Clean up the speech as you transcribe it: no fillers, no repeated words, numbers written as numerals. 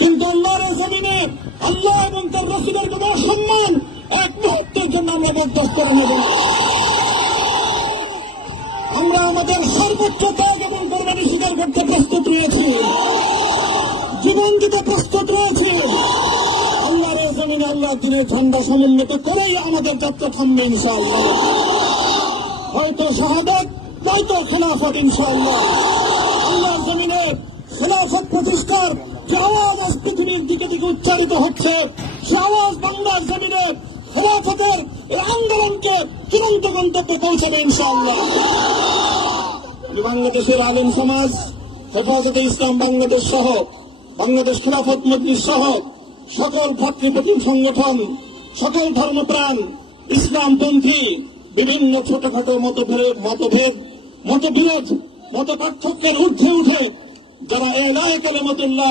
কিন্তু আল্লাহর জমিনে আল্লাহ এবং তার রাসূলের কোন সম্মান এক মুহূর্তের জন্য আমরা বরদাস্ত করে নেব না। আমরা আমাদের সর্বোচ্চ ত্যাগ এবং কোরবানি স্বীকার করতে প্রস্তুত রয়েছি, জীবন দিতে প্রস্তুত রয়েছি। আল্লাহর জমিনে আল্লাহ দিনের ঝান্ডা সমুন্নত করেই আমাদের যাত্রা থামবে ইনশাআল্লাহ। হয়তো শাহাদাত, নয়তো খেলাফত ইনশাআল্লাহ। আল্লাহর জমিনে খেলাফত প্রতিষ্ঠার যে আওয়াজ আজ পৃথিবীর দিকে দিকে উচ্চারিত হচ্ছে, সে আওয়াজ বাংলার জমিনে খেলাফতের এই আন্দোলনকে চূড়ান্ত গন্তব্যে পৌঁছাবে ইনশাআল্লাহ। বাংলাদেশের আলেম সমাজ, হেফাজতে ইসলাম বাংলাদেশ সহ বাংলাদেশ খেলাফত মজলিস সহ সকল ভাতৃপ্রতিম সংগঠন, সকল ধর্মপ্রাণ, ইসলামপন্থী বিভিন্ন ছোটখাটো মতবিরোধ, মত পার্থক্যের ঊর্ধ্বে উঠে যারা এলায়ে কালেমাতুল্লাহর